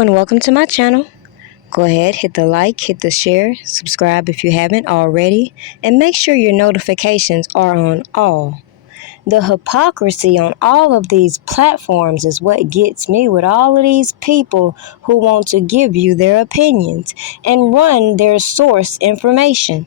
and welcome to my channel. Go ahead, hit the like, hit the share, subscribe if you haven't already, and make sure your notifications are on all. The hypocrisy on all of these platforms is what gets me with all of these people who want to give you their opinions and run their source information.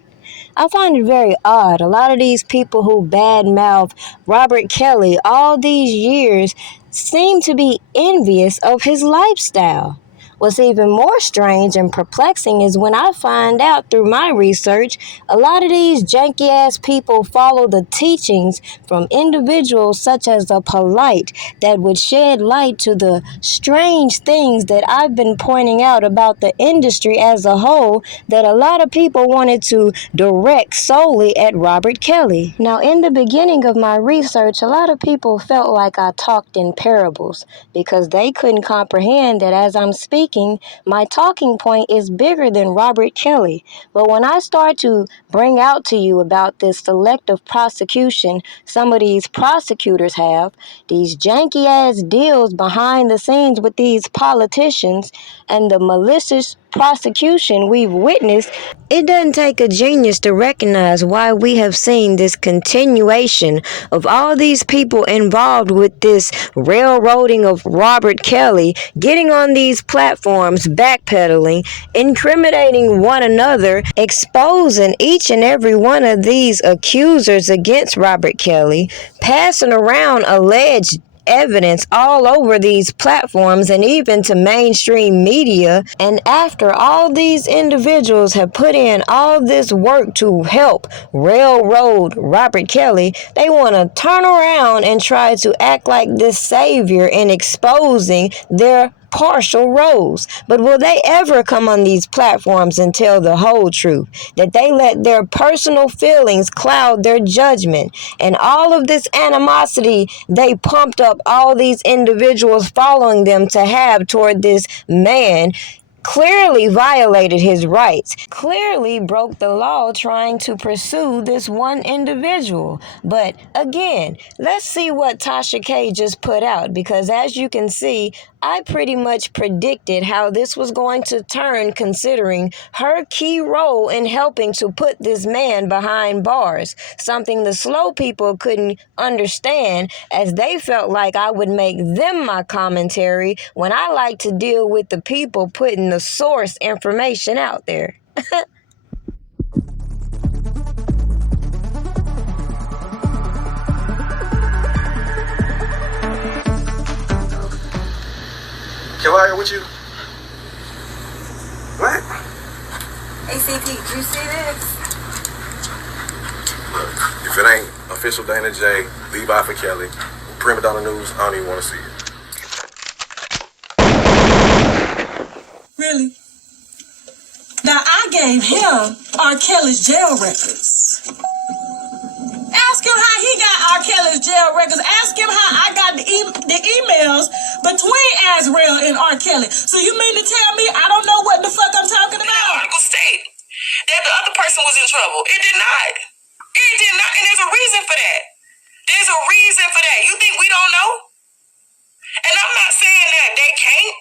I find it very odd. A lot of these people who badmouth Robert Kelly all these years seem to be envious of his lifestyle. What's even more strange and perplexing is when I find out through my research, a lot of these janky ass people follow the teachings from individuals such as the polite that would shed light to the strange things that I've been pointing out about the industry as a whole that a lot of people wanted to direct solely at Robert Kelly. Now, in the beginning of my research, a lot of people felt like I talked in parables because they couldn't comprehend that as I'm speaking, my talking point is bigger than Robert Kelly. But when I start to bring out to you about this selective prosecution some of these prosecutors have, these janky ass deals behind the scenes with these politicians, and the malicious prosecution we've witnessed, it doesn't take a genius to recognize why we have seen this continuation of all these people involved with this railroading of Robert Kelly, getting on these platforms, backpedaling, incriminating one another, exposing each and every one of these accusers against Robert Kelly, passing around alleged evidence all over these platforms and even to mainstream media. And after all these individuals have put in all this work to help railroad Robert Kelly, they want to turn around and try to act like this savior in exposing their partial roles. But will they ever come on these platforms and tell the whole truth? That they let their personal feelings cloud their judgment, and all of this animosity they pumped up all these individuals following them to have toward this man clearly violated his rights, clearly broke the law trying to pursue this one individual. But again, let's see what Tasha K just put out, because as you can see, I pretty much predicted how this was going to turn, considering her key role in helping to put this man behind bars, something the slow people couldn't understand, as they felt like I would make them my commentary when I like to deal with the people putting the source information out there. Kelly, with you? What? ACP, did you see this? Look, if it ain't official Dana J, Levi for Kelly, Prima Donna News, I don't even want to see it. Really? Now, I gave him R. Kelly's jail records. Ask him how he got R. Kelly's jail records. Ask him how I got the emails between Azrael and R. Kelly. So you mean to tell me I don't know what the fuck I'm talking about? The article state that the other person was in trouble. It did not. It did not. And there's a reason for that. There's a reason for that. You think we don't know? And I'm not saying that they can't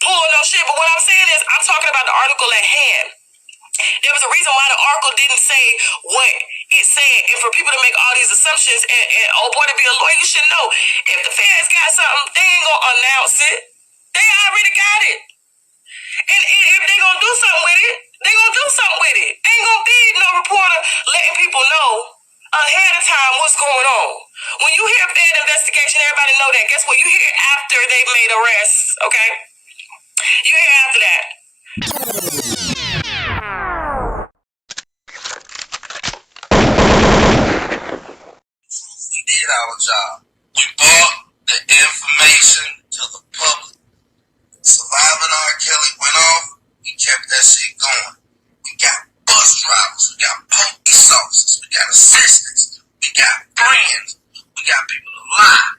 pull no shit, but what I'm saying is I'm talking about the article at hand. There was a reason why the article didn't say what it said. And for people to make all these assumptions and oh boy, to be a lawyer, you should know. If the feds got something, they ain't gonna announce it. They already got it. And if they gonna do something with it, they gonna do something with it. Ain't gonna be no reporter letting people know ahead of time what's going on. When you hear Fed investigation, everybody know that. Guess what? You hear after they made arrests, okay? You hear after that. We did our job. We brought the information to the public. Surviving R. Kelly went off, we kept that shit going. We got bus drivers, we got police officers, we got assistants, we got friends, we got people to lie,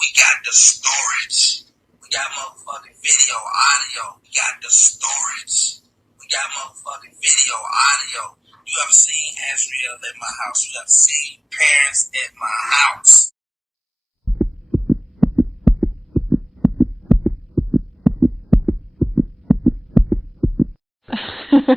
we got the storage, we got motherfucking video, audio, we got the storage, we got motherfucking video, audio. You ever seen Azrael at my house? You ever seen parents at my house? Okay,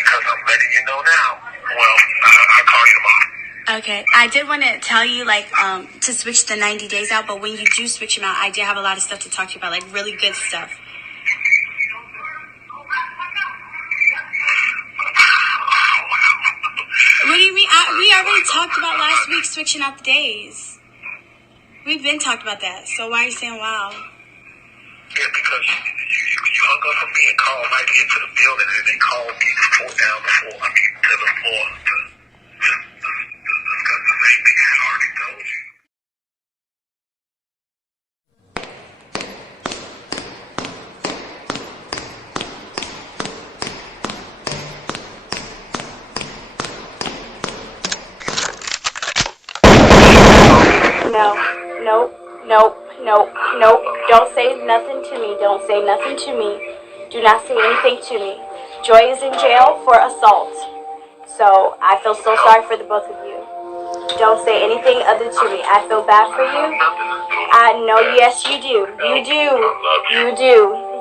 because I'm letting you know now. Well, I'll call you tomorrow. Okay, I did want to tell you, to switch the 90 days out, but when you do switch them out, I did have a lot of stuff to talk to you about, like really good stuff. What do you mean? We already talked about last week switching out the days. We've been talked about that, so why are you saying wow? Yeah, because you hung up on me and called right into the building, and they called me to the floor to discuss the same thing I had already told you. No. Don't say nothing to me. Don't say nothing to me. Do not say anything to me. Joy is in jail for assault. So I feel so sorry for the both of you. Don't say anything other to me. I feel bad for you. I know, yes, you do. You do.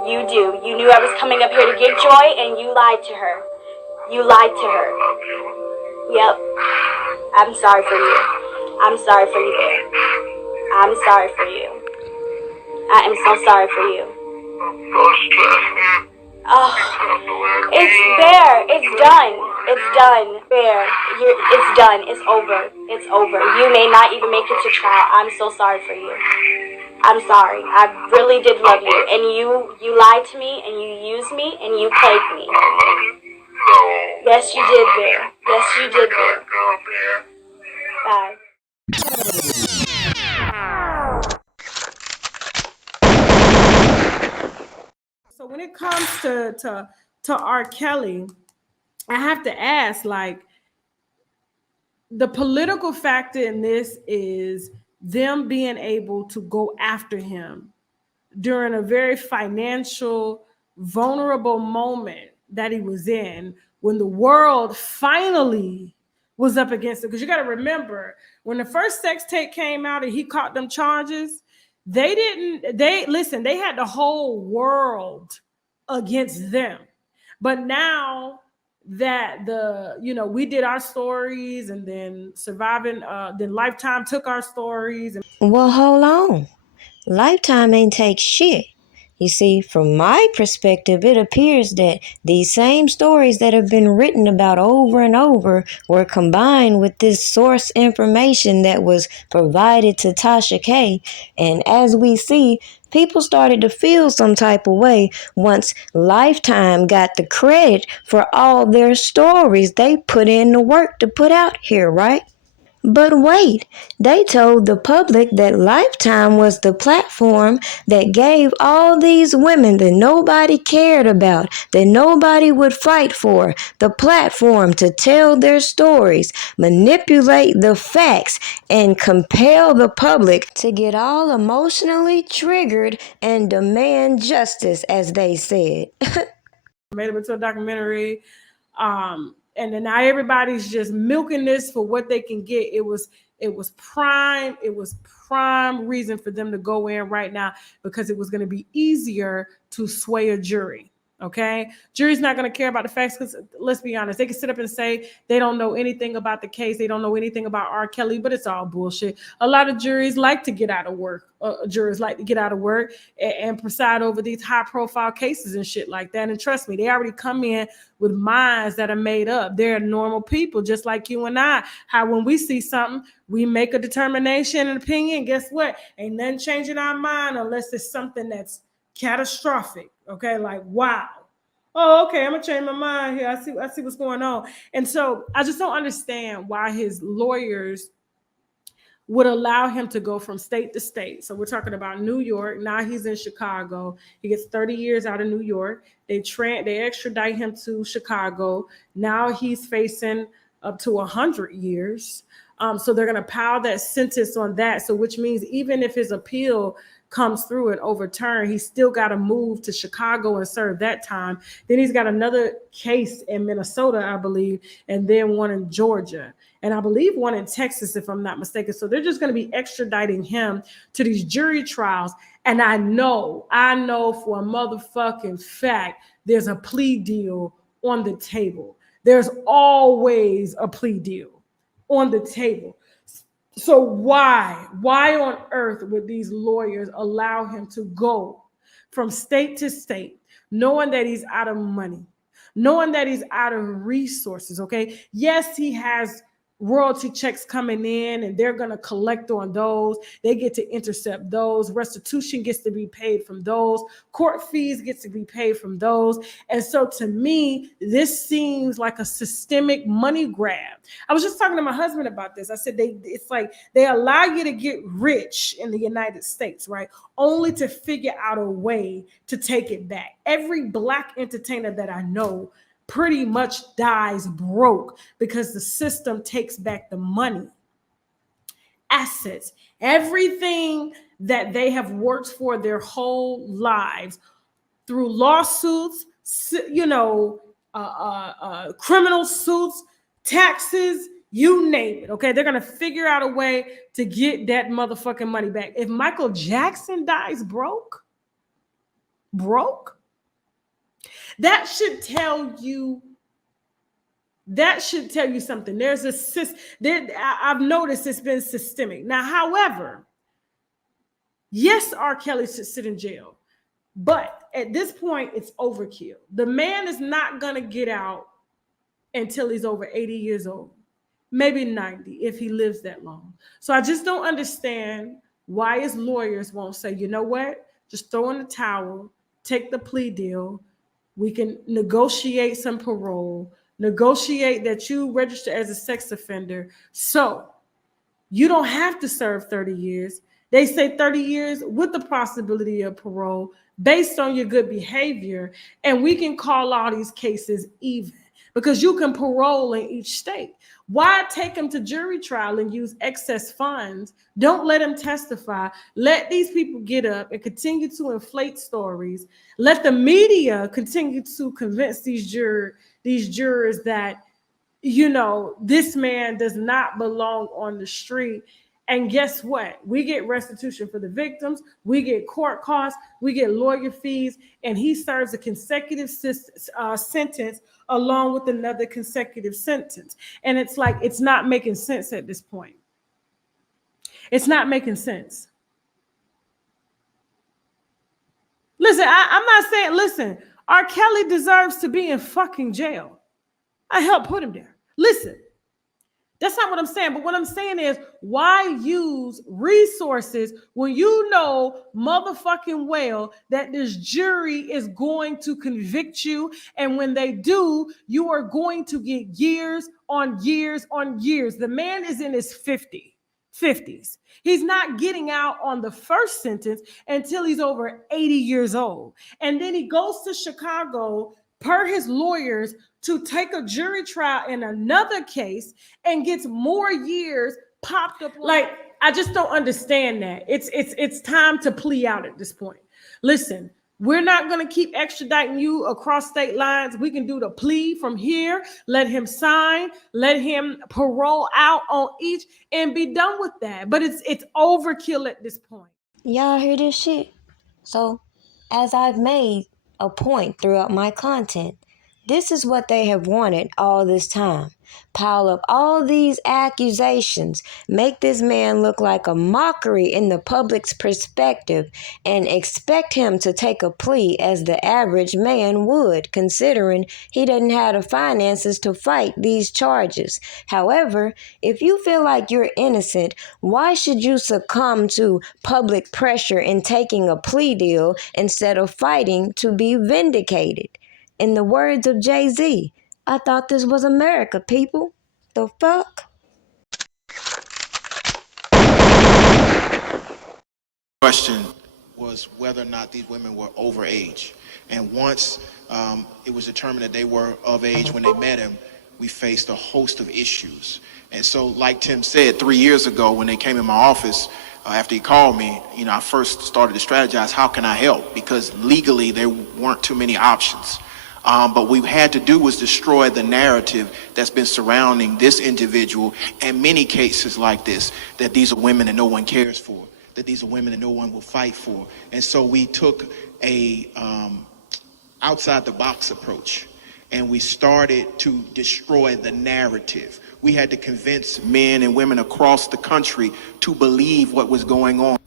You knew I was coming up here to get Joy, and you lied to her. Yep. I'm sorry for you. I'm sorry for you, Bear. I'm sorry for you. I am so sorry for you. Oh, it's Bear. It's done. Bear. It's done. It's over. You may not even make it to trial. I'm so sorry for you. I'm sorry. I really did love you. And you lied to me, and you used me, and you played me. Yes, you did, Bear. Bye. So when it comes to R. Kelly, I have to ask, the political factor in this is them being able to go after him during a very financial, vulnerable moment that he was in, when the world finally was up against it. Because you got to remember, when the first sex tape came out and he caught them charges, they had the whole world against them. But now that we did our stories, and then then Lifetime took our stories. Well, hold on. Lifetime ain't take shit. You see, from my perspective, it appears that these same stories that have been written about over and over were combined with this source information that was provided to Tasha K. And as we see, people started to feel some type of way once Lifetime got the credit for all their stories they put in the work to put out here, right? But wait, they told the public that Lifetime was the platform that gave all these women that nobody cared about, that nobody would fight for, the platform to tell their stories, manipulate the facts, and compel the public to get all emotionally triggered and demand justice, as they said. Made it into a documentary. And then now everybody's just milking this for what they can get. It was prime reason for them to go in right now, because it was going to be easier to sway a jury. Okay, jury's not going to care about the facts, because let's be honest, they can sit up and say they don't know anything about the case, they don't know anything about R. Kelly, but it's all bullshit. A lot of juries like to get out of work. And preside over these high-profile cases and shit like that. And trust me, they already come in with minds that are made up. They're normal people, just like you and I. How when we see something, we make a determination and opinion. Guess what? Ain't nothing changing our mind unless it's something that's catastrophic. Okay, like wow. Oh, okay, I'm gonna change my mind here. I see what's going on. And so I just don't understand why his lawyers would allow him to go from state to state. So we're talking about New York. Now he's in Chicago. He gets 30 years out of New York. They extradite him to Chicago. Now he's facing up to 100 years. So they're going to pile that sentence on that. So which means even if his appeal comes through and overturned, he's still got to move to Chicago and serve that time. Then he's got another case in Minnesota, I believe, and then one in Georgia. And I believe one in Texas, if I'm not mistaken. So they're just going to be extraditing him to these jury trials. And I know for a motherfucking fact, there's a plea deal on the table. There's always a plea deal on the table. So why on earth would these lawyers allow him to go from state to state, knowing that he's out of money, knowing that he's out of resources, okay? Yes, he has royalty checks coming in and they're going to collect on those. They get to intercept those. Restitution gets to be paid from those. Court fees gets to be paid from those. And so to me, this seems like a systemic money grab. I was just talking to my husband about this. I said it's like they allow you to get rich in the United States, right? Only to figure out a way to take it back. Every Black entertainer that I know pretty much dies broke because the system takes back the money, assets, everything that they have worked for their whole lives through lawsuits, criminal suits, taxes, you name it. Okay, they're gonna figure out a way to get that motherfucking money back. If Michael Jackson dies broke, that should tell you something. I've noticed it's been systemic. Now, however, yes, R. Kelly should sit in jail, but at this point, it's overkill. The man is not gonna get out until he's over 80 years old, maybe 90 if he lives that long. So I just don't understand why his lawyers won't say, you know what, just throw in the towel, take the plea deal. We can negotiate some parole, negotiate that you register as a sex offender. So you don't have to serve 30 years. They say 30 years with the possibility of parole based on your good behavior. And we can call all these cases even because you can parole in each state. Why take them to jury trial and use excess funds? Don't let them testify. Let these people get up and continue to inflate stories. Let the media continue to convince these jurors that, this man does not belong on the street. And guess what? We get restitution for the victims. We get court costs. We get lawyer fees. And he serves a consecutive sentence along with another consecutive sentence. And it's like, it's not making sense at this point. It's not making sense. Listen, I'm not saying, R. Kelly deserves to be in fucking jail. I helped put him there. Listen. That's not what I'm saying. But what I'm saying is, why use resources when you know motherfucking well that this jury is going to convict you? And when they do, you are going to get years on years on years. The man is in his 50s. He's not getting out on the first sentence until he's over 80 years old. And then he goes to Chicago, per his lawyers, to take a jury trial in another case and gets more years popped up. Like, I just don't understand that. It's time to plea out at this point. Listen, we're not going to keep extraditing you across state lines. We can do the plea from here, let him sign, let him parole out on each and be done with that. But it's overkill at this point. Y'all hear this shit? So, as I've made a point throughout my content, this is what they have wanted all this time. Pile up all these accusations, make this man look like a mockery in the public's perspective, and expect him to take a plea as the average man would, considering he doesn't have the finances to fight these charges. However, if you feel like you're innocent, why should you succumb to public pressure in taking a plea deal instead of fighting to be vindicated? In the words of Jay-Z, I thought this was America, people. The fuck? Question was whether or not these women were over age. And once it was determined that they were of age when they met him, we faced a host of issues. And so, like Tim said, 3 years ago when they came in my office, after he called me, I first started to strategize, how can I help? Because legally there weren't too many options. But what we had to do was destroy the narrative that's been surrounding this individual and many cases like this, that these are women that no one cares for, that these are women that no one will fight for. And so we took a outside the box approach, and we started to destroy the narrative. We had to convince men and women across the country to believe what was going on.